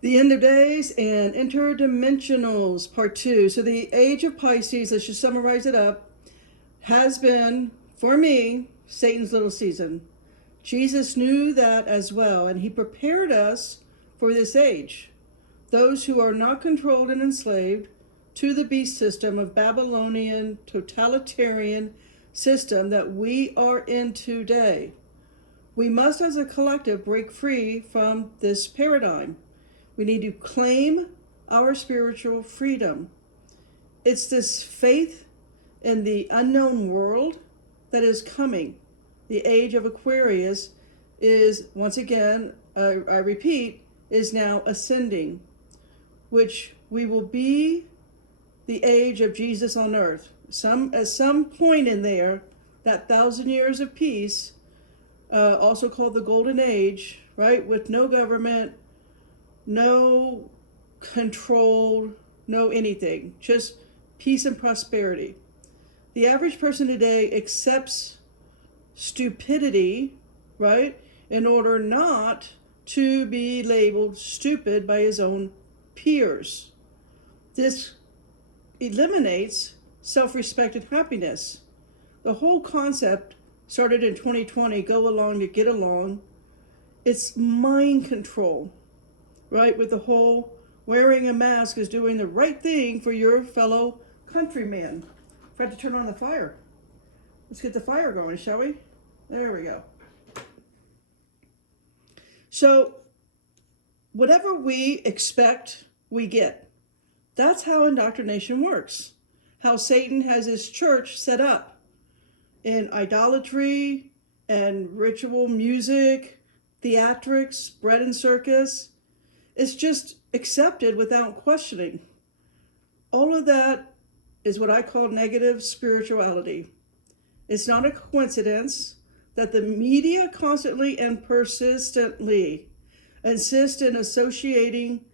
The End of Days and Interdimensionals, Part 2. So, the age of Pisces, let's just summarize it up, has been, for me, Satan's little season. Jesus knew that as well, and he prepared us for this age. Those who are not controlled and enslaved to the beast system of Babylonian totalitarian system that we are in today. We must, as a collective, break free from this paradigm. We need to claim our spiritual freedom. It's this faith in the unknown world that is coming. The age of Aquarius is, once again, I repeat, is now ascending, which we will be the age of Jesus on earth. At some point in there, that 1,000 years of peace, also called the Golden Age, right, with no government, no control, no anything, just peace and prosperity. The average person today accepts stupidity, right, in order not to be labeled stupid by his own peers. This eliminates self-respect and happiness. The whole concept started in 2020, go along to get along. It's mind control, right? With the whole wearing a mask is doing the right thing for your fellow countrymen. I forgot to turn on the fire. Let's get the fire going, shall we? There we go. So, whatever we expect, we get. That's how indoctrination works. How Satan has his church set up in idolatry and ritual music, theatrics, bread and circus. It's just accepted without questioning. All of that is what I call negative spirituality. It's not a coincidence that the media constantly and persistently insist in associating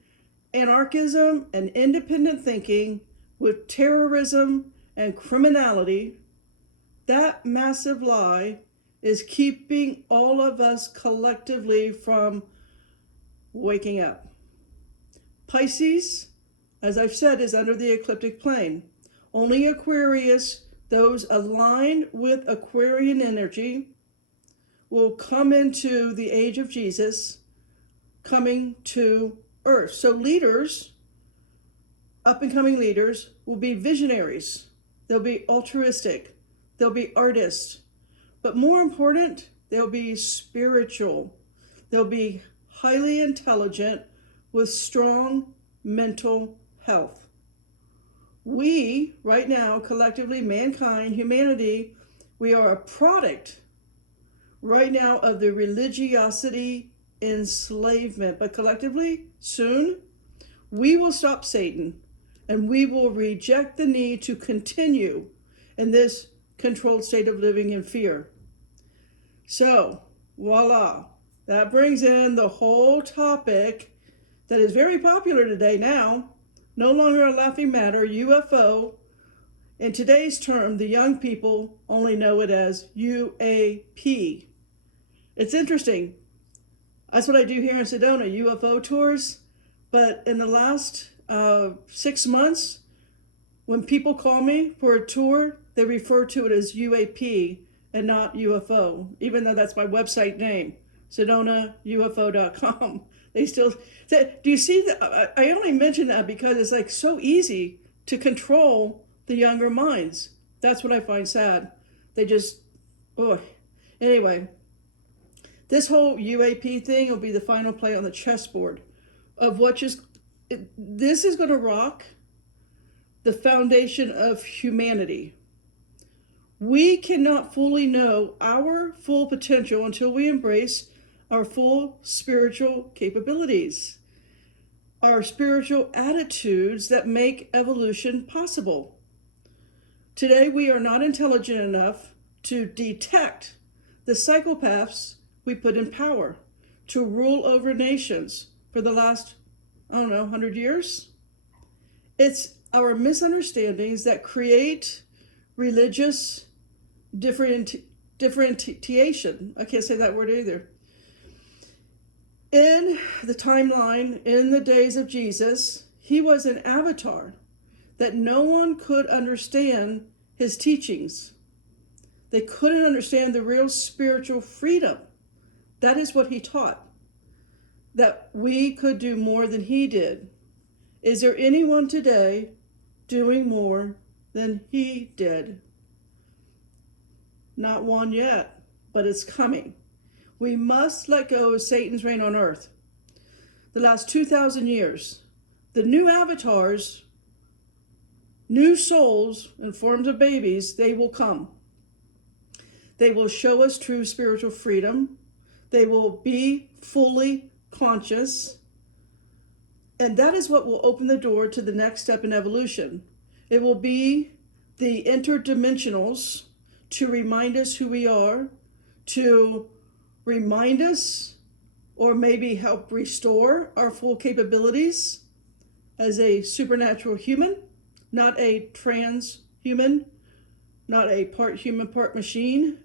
anarchism and independent thinking with terrorism and criminality. That massive lie is keeping all of us collectively from waking up. Pisces, as I've said, is under the ecliptic plane. Only Aquarius, those aligned with Aquarian energy, will come into the age of Jesus, coming to Earth. So leaders, up and coming leaders, will be visionaries. They'll be altruistic. They'll be artists. But more important, they'll be spiritual. They'll be highly intelligent with strong mental health. We, right now, collectively, mankind, humanity, we are a product right now of the religiosity enslavement. But collectively, soon, we will stop Satan and we will reject the need to continue in this controlled state of living in fear. So, voila. That brings in the whole topic that is very popular today now, no longer a laughing matter, UFO. In today's term, the young people only know it as UAP. It's interesting. That's what I do here in Sedona, UFO tours. But in the last 6 months, when people call me for a tour, they refer to it as UAP and not UFO, even though that's my website name, SedonaUFO.com. They still say, do you see that? I only mention that because it's like so easy to control the younger minds. That's what I find sad. They just, oh. Anyway, this whole UAP thing will be the final play on the chessboard of what just, this is going to rock the foundation of humanity. We cannot fully know our full potential until we embrace our full spiritual capabilities, our spiritual attitudes that make evolution possible. Today, we are not intelligent enough to detect the psychopaths we put in power to rule over nations for the last, 100 years. It's our misunderstandings that create religious differentiation. I can't say that word either. in the timeline, in the days of Jesus, he was an avatar that no one could understand his teachings. They couldn't understand the real spiritual freedom. That is what he taught, that we could do more than he did. Is there anyone today doing more than he did? Not one yet, but it's coming. We must let go of Satan's reign on earth. The last 2,000 years, the new avatars, new souls in forms of babies, they will come. They will show us true spiritual freedom. They will be fully conscious. And that is what will open the door to the next step in evolution. It will be the interdimensionals to remind us who we are, to remind us or maybe help restore our full capabilities as a supernatural human, not a transhuman, not a part human, part machine,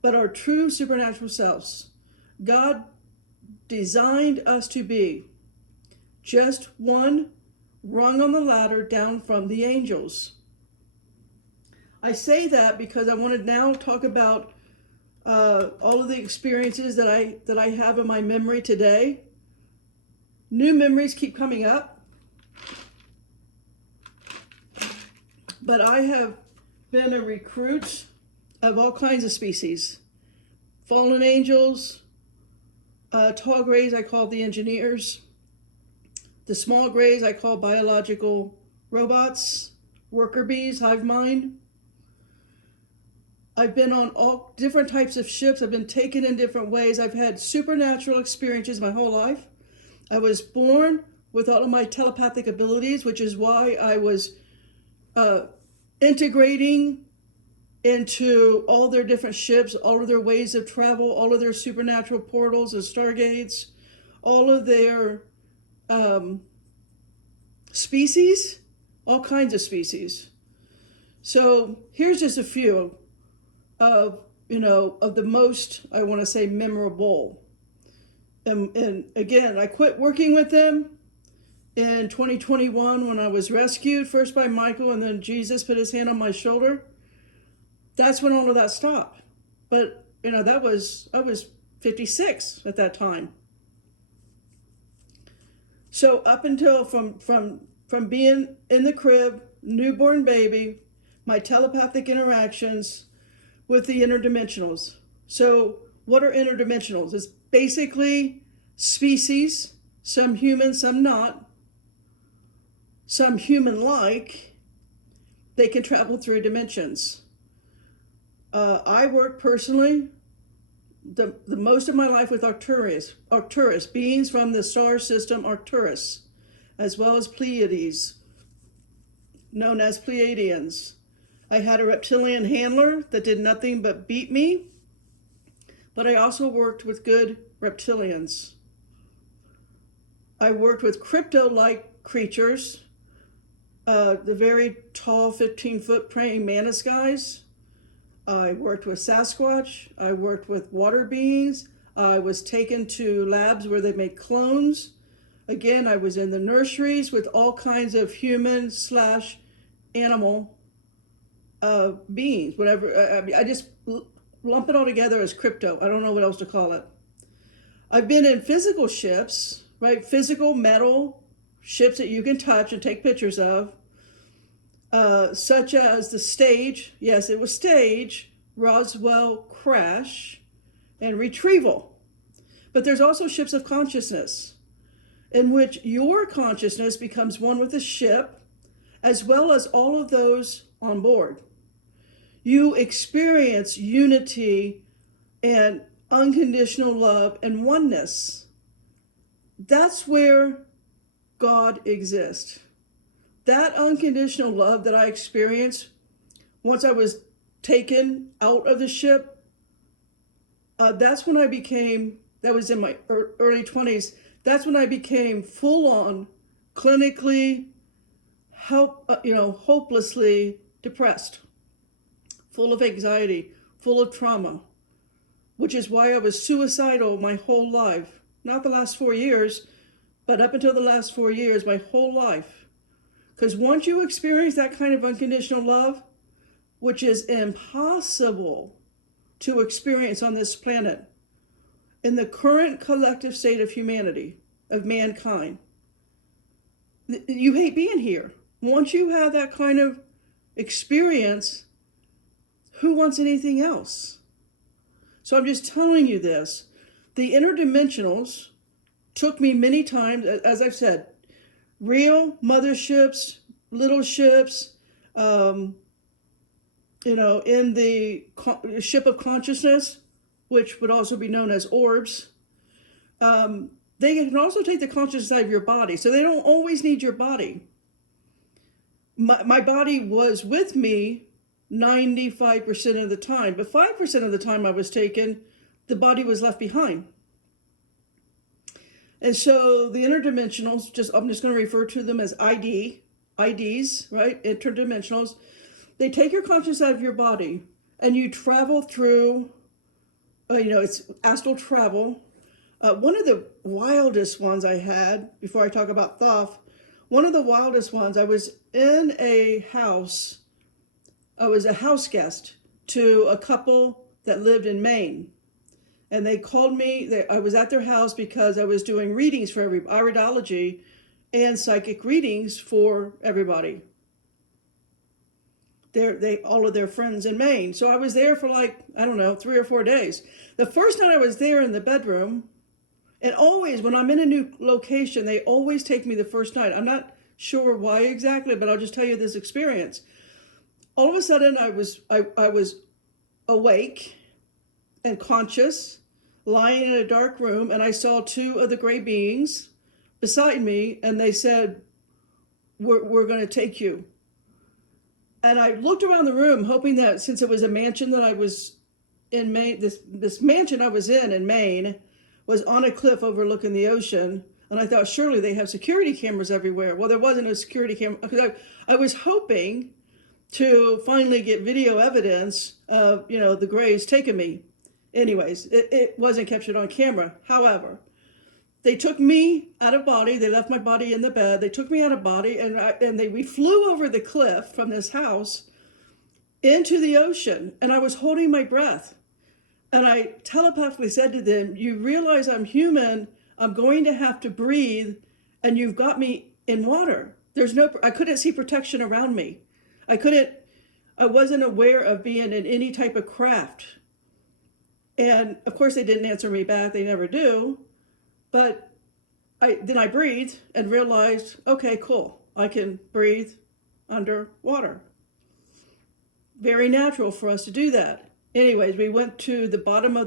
but our true supernatural selves. God designed us to be just one rung on the ladder down from the angels. I say that because I want to now talk about all of the experiences that I have in my memory today. New memories keep coming up, but I have been a recruit of all kinds of species. Fallen angels, tall grays I call the engineers. The small grays I call biological robots, worker bees, hive mind. I've been on all different types of ships. I've been taken in different ways. I've had supernatural experiences my whole life. I was born with all of my telepathic abilities, which is why I was integrating into all their different ships, all of their ways of travel, all of their supernatural portals and stargates, all of their species, all kinds of species. So here's just a few of the most, I want to say, memorable. And again, I quit working with them in 2021 when I was rescued, first by Michael and then Jesus put his hand on my shoulder. That's when all of that stopped. But I was 56 at that time. So up until from being in the crib, newborn baby, my telepathic interactions with the interdimensionals. So what are interdimensionals? It's basically species, some human, some not, some human-like. They can travel through dimensions. I work personally the most of my life with Arcturus, beings from the star system Arcturus, as well as Pleiades, known as Pleiadians. I had a reptilian handler that did nothing but beat me, but I also worked with good reptilians. I worked with crypto-like creatures, the very tall 15-foot praying mantis guys. I worked with Sasquatch. I worked with water beings. I was taken to labs where they make clones. Again, I was in the nurseries with all kinds of human/animal beings, whatever. I just lump it all together as crypto. I don't know what else to call it. I've been in physical ships, right? Physical metal ships that you can touch and take pictures of. Such as the Stage, yes, it was Stage, Roswell crash, and retrieval. But there's also ships of consciousness, in which your consciousness becomes one with the ship, as well as all of those on board. You experience unity and unconditional love and oneness. That's where God exists. That unconditional love that I experienced once I was taken out of the ship, that's when I became, that was in my early 20s, that's when I became full-on, clinically, hopelessly depressed, full of anxiety, full of trauma, which is why I was suicidal my whole life. not the last 4 years, but up until the last 4 years, my whole life. Because once you experience that kind of unconditional love, which is impossible to experience on this planet, in the current collective state of humanity, of mankind, you hate being here. Once you have that kind of experience, who wants anything else? So I'm just telling you this. The interdimensionals took me many times, as I've said, real motherships, little ships, in the ship of consciousness, which would also be known as orbs. They can also take the consciousness out of your body, so they don't always need your body. My body was with me 95% of the time, but 5% of the time I was taken, the body was left behind. And so the interdimensionals, I'm just going to refer to them as IDs, right? Interdimensionals. They take your consciousness out of your body and you travel through, it's astral travel. One of the wildest ones I had, before I talk about Thoth, one of the wildest ones, I was in a house. I was a house guest to a couple that lived in Maine. And they called me, I was at their house because I was doing readings for iridology and psychic readings for everybody. All of their friends in Maine. So I was there for 3 or 4 days. The first night I was there in the bedroom, and always when I'm in a new location, they always take me the first night. I'm not sure why exactly, but I'll just tell you this experience. All of a sudden I was awake and conscious, lying in a dark room, and I saw two of the gray beings beside me, and they said, we're going to take you. And I looked around the room hoping that, since it was a mansion that I was in Maine, this mansion I was in Maine was on a cliff overlooking the ocean, and I thought surely they have security cameras everywhere. Well, there wasn't a security camera, because I was hoping to finally get video evidence of, the Greys taking me. Anyways, it wasn't captured on camera. However, they took me out of body. They left my body in the bed. They took me out of body, and we flew over the cliff from this house into the ocean, and I was holding my breath. And I telepathically said to them, you realize I'm human, I'm going to have to breathe, and you've got me in water. I couldn't see protection around me. I wasn't aware of being in any type of craft. And of course they didn't answer me back, they never do. But then I breathed and realized, okay, cool, I can breathe underwater. Very natural for us to do that. Anyways, we went to the bottom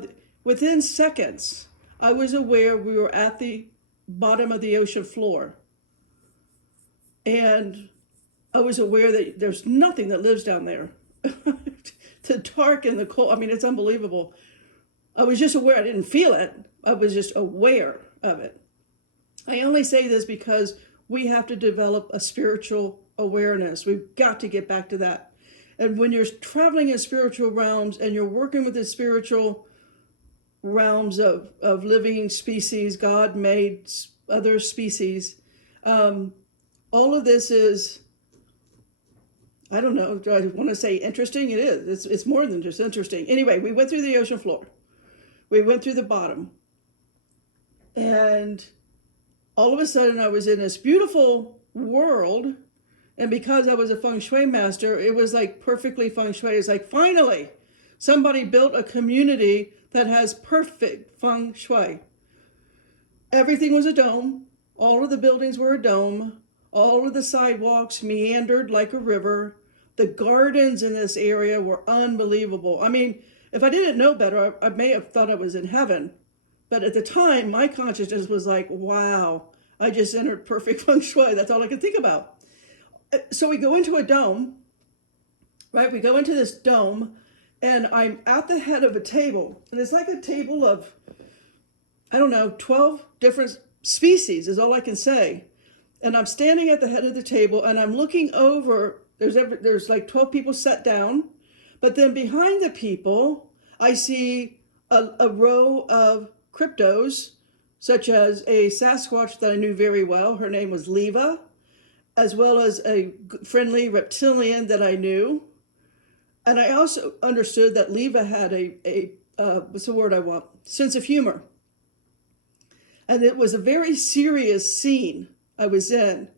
within seconds, I was aware we were at the bottom of the ocean floor. And I was aware that there's nothing that lives down there. The dark and the cold, it's unbelievable. I was just aware, I didn't feel it. I was just aware of it. I only say this because we have to develop a spiritual awareness. We've got to get back to that. And when you're traveling in spiritual realms and you're working with the spiritual realms of living species, God made other species, all of this is, I don't know, do I want to say interesting? It is. It's more than just interesting. Anyway, we went through the ocean floor. We went through the bottom. And all of a sudden I was in this beautiful world. And because I was a feng shui master, it was like perfectly feng shui. It's like, finally, somebody built a community that has perfect feng shui. Everything was a dome. All of the buildings were a dome. All of the sidewalks meandered like a river. The gardens in this area were unbelievable. If I didn't know better, I may have thought I was in heaven. But at the time, my consciousness was like, wow, I just entered perfect feng shui. That's all I could think about. So we go into a dome, right? We go into this dome, and I'm at the head of a table. And it's like a table of, 12 different species is all I can say. And I'm standing at the head of the table, and I'm looking over. There's like 12 people sat down. But then behind the people, I see a row of cryptos, such as a Sasquatch that I knew very well. Her name was Leva, as well as a friendly reptilian that I knew. And I also understood that Leva had what's the word I want? Sense of humor. And it was a very serious scene I was in.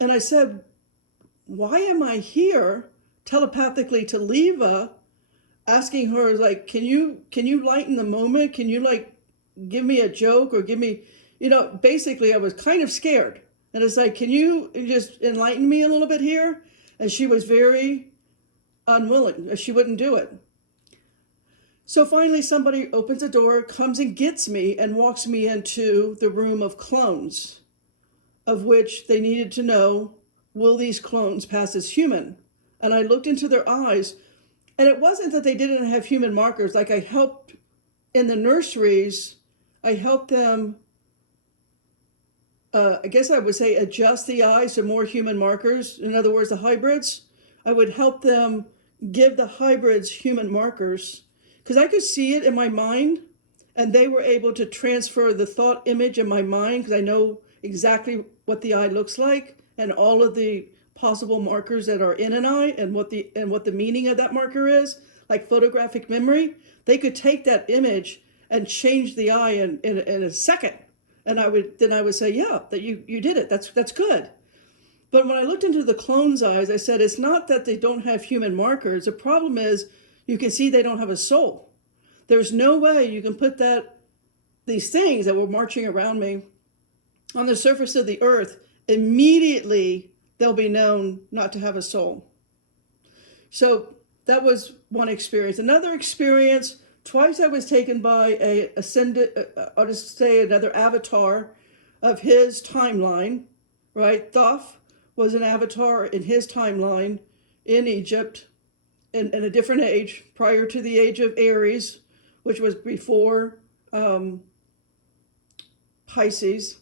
And I said, why am I here telepathically to Leva, asking her, like, can you lighten the moment? Can you, like, give me a joke or give me, basically I was kind of scared. And it's like, can you just enlighten me a little bit here? And she was very unwilling. She wouldn't do it. So finally somebody opens the door, comes and gets me and walks me into the room of clones, of which they needed to know, will these clones pass as human? And I looked into their eyes, and it wasn't that they didn't have human markers. Like, I helped in the nurseries, I helped them, I guess I would say, adjust the eyes to more human markers. In other words, the hybrids, I would help them give the hybrids human markers, because I could see it in my mind, and they were able to transfer the thought image in my mind, because I know exactly what the eye looks like and all of the possible markers that are in an eye and what the meaning of that marker is, like photographic memory. They could take that image and change the eye in a second. And I would say, yeah, that you did it. That's good. But when I looked into the clone's eyes, I said, it's not that they don't have human markers. The problem is you can see they don't have a soul. There's no way you can put these things that were marching around me on the surface of the earth. Immediately they'll be known not to have a soul. So that was one experience. Another experience, twice I was taken by I'll just say another avatar of his timeline, right? Thoth was an avatar in his timeline in Egypt in a different age, prior to the age of Aries, which was before Pisces.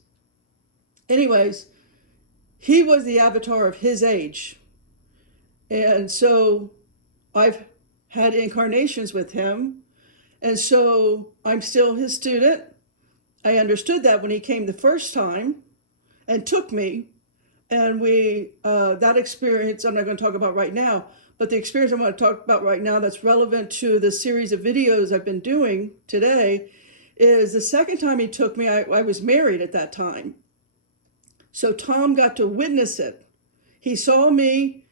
Anyways, he was the avatar of his age. And so I've had incarnations with him. And so I'm still his student. I understood that when he came the first time and took me. And that experience, I'm not going to talk about right now, but the experience I'm going to talk about right now that's relevant to the series of videos I've been doing today is the second time he took me, I was married at that time. So Tom got to witness it. He saw me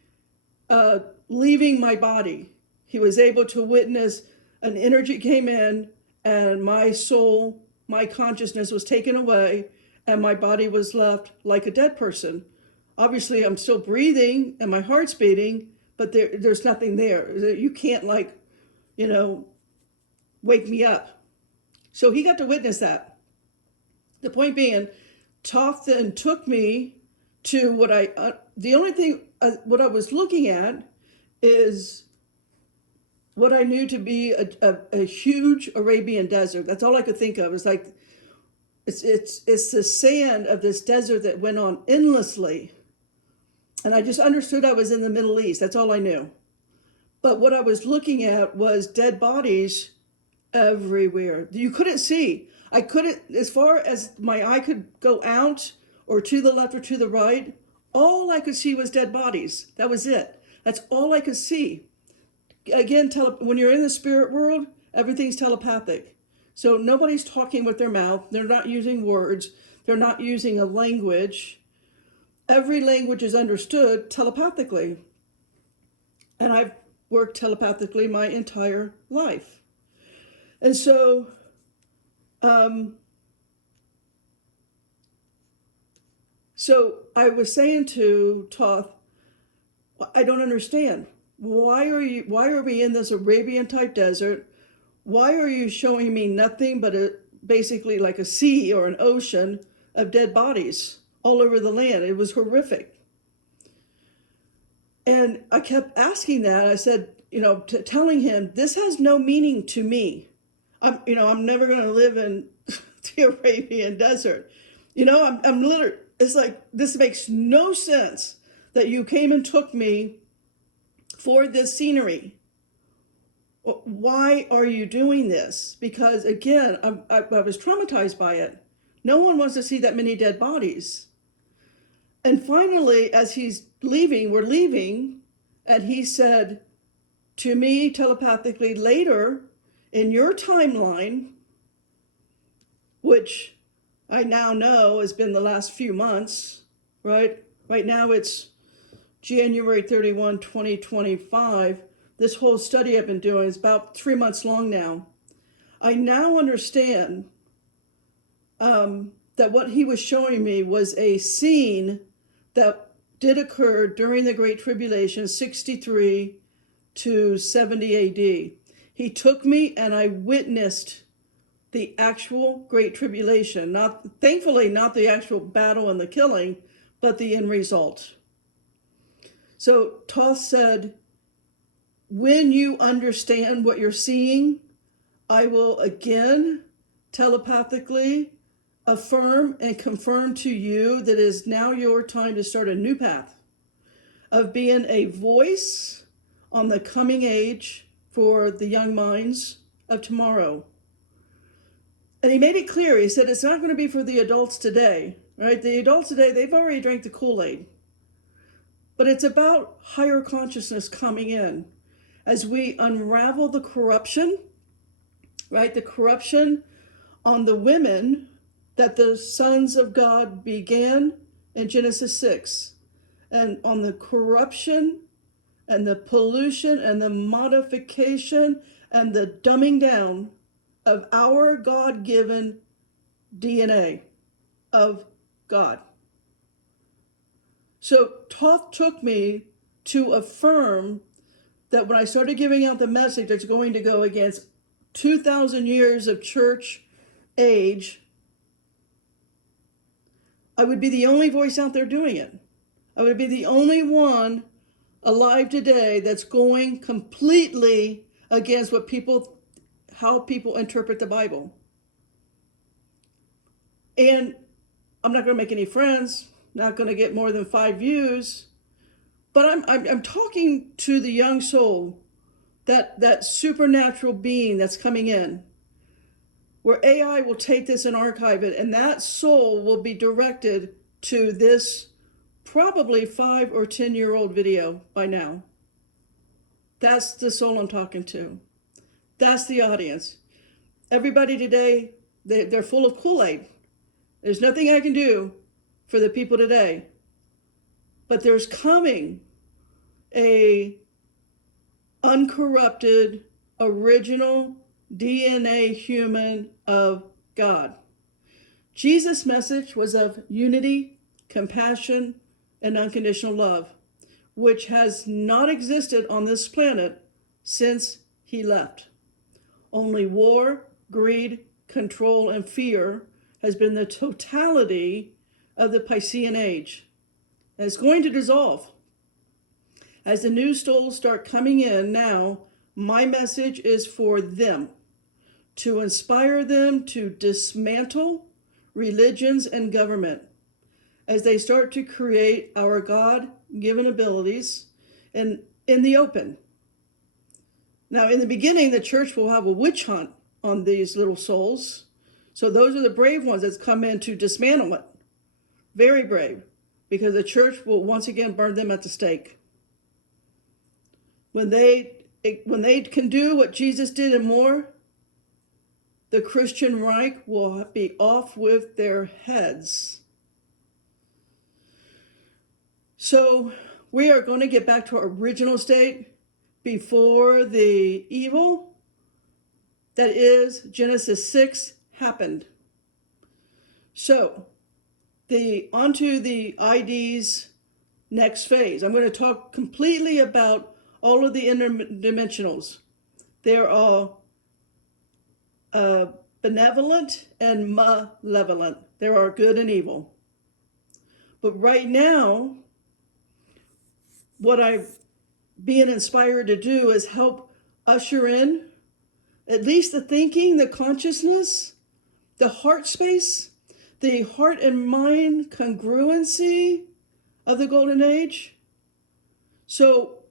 leaving my body. He was able to witness an energy came in and my soul, my consciousness was taken away and my body was left like a dead person. Obviously, I'm still breathing and my heart's beating, but there's nothing there. You can't wake me up. So he got to witness that. The point being, Thoth then took me to what I was looking at is what I knew to be a huge Arabian desert. That's all I could think of. It's like, it's the sand of this desert that went on endlessly. And I just understood I was in the Middle East. That's all I knew. But what I was looking at was dead bodies everywhere. You couldn't see. I couldn't, as far as my eye could go out or to the left or to the right, all I could see was dead bodies. That was it. That's all I could see. Again, when you're in the spirit world, everything's telepathic. So nobody's talking with their mouth. They're not using words. They're not using a language. Every language is understood telepathically. And I've worked telepathically my entire life. And so, I was saying to Thoth, I don't understand. Why are we in this Arabian type desert? Why are you showing me nothing but basically like a sea or an ocean of dead bodies all over the land? It was horrific. And I kept asking that. I said, telling him, this has no meaning to me. I'm never going to live in the Arabian desert. I'm literally, it's like, this makes no sense that you came and took me for this scenery. Why are you doing this? Because again, I was traumatized by it. No one wants to see that many dead bodies. And finally, as he's leaving, we're leaving, and he said to me telepathically later, in your timeline, which I now know has been the last few months, right? Right now it's January 31, 2025. This whole study I've been doing is about 3 months long now. I now understand that what he was showing me was a scene that did occur during the Great Tribulation, 63 to 70 AD. He took me and I witnessed the actual Great Tribulation, thankfully not the actual battle and the killing, but the end result. So Thoth said, when you understand what you're seeing, I will again telepathically affirm and confirm to you that it is now your time to start a new path of being a voice on the coming age for the young minds of tomorrow. And he made it clear. He said, it's not going to be for the adults today, right? The adults today, they've already drank the Kool-Aid. But it's about higher consciousness coming in as we unravel the corruption, right? The corruption on the women that the sons of God began in Genesis 6, and on the corruption and the pollution and the modification and the dumbing down of our God-given DNA of God. So Thoth took me to affirm that when I started giving out the message that's going to go against 2,000 years of church age, I would be the only voice out there doing it. I would be the only one alive today that's going completely against how people interpret the Bible. And I'm not going to make any friends, not going to get more than 5 views, but I'm talking to the young soul, that supernatural being that's coming in, where AI will take this and archive it, and that soul will be directed to this probably 5 or 10-year-old video by now. That's the soul I'm talking to. That's the audience. Everybody today, they're full of Kool-Aid. There's nothing I can do for the people today. But there's coming a uncorrupted, original DNA human of God. Jesus' message was of unity, compassion, and unconditional love, which has not existed on this planet since he left. Only war, greed, control, and fear has been the totality of the Piscean age. And it's going to dissolve. As the new souls start coming in now, my message is for them, to inspire them to dismantle religions and government as they start to create our God-given abilities in the open. Now, in the beginning, the church will have a witch hunt on these little souls. So those are the brave ones that come in to dismantle it. Very brave, because the church will once again burn them at the stake. When they can do what Jesus did and more, the Christian Reich will be off with their heads. So we are going to get back to our original state before the evil that is Genesis 6 happened. So onto the ID's next phase. I'm going to talk completely about all of the interdimensionals. They're all benevolent and malevolent. There are good and evil. But right now, what I'm being inspired to do is help usher in at least the thinking, the consciousness, the heart space, the heart and mind congruency of the Golden Age. So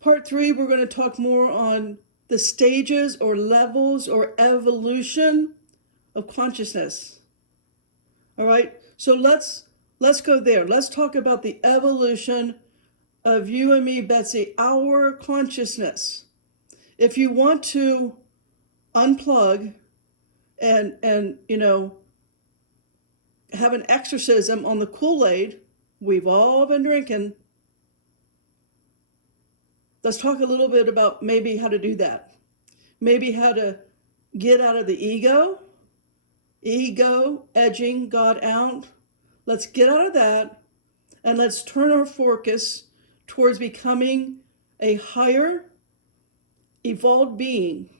part 3, we're going to talk more on the stages or levels or evolution of consciousness. All right, so let's go there. Let's talk about the evolution of you and me, Betsy, our consciousness. If you want to unplug and have an exorcism on the Kool-Aid we've all been drinking, let's talk a little bit about maybe how to do that. Maybe how to get out of the ego edging God out. Let's get out of that and let's turn our focus towards becoming a higher evolved being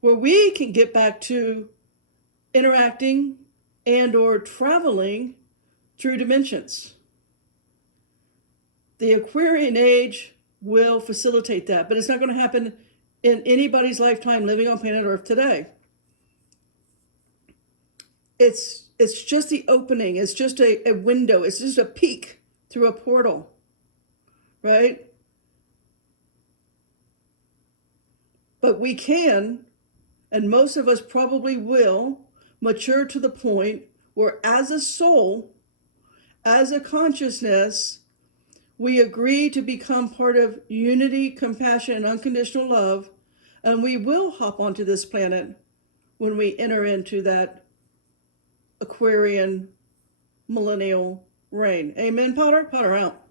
where we can get back to interacting and or traveling through dimensions. The Aquarian age will facilitate that, but it's not going to happen in anybody's lifetime living on planet Earth today. It's just the opening. It's just a window. It's just a peek through a portal, right? But we can, and most of us probably will, mature to the point where as a soul, as a consciousness, we agree to become part of unity, compassion, and unconditional love, and we will hop onto this planet when we enter into that Aquarian millennial reign. Amen, Potter? Potter out.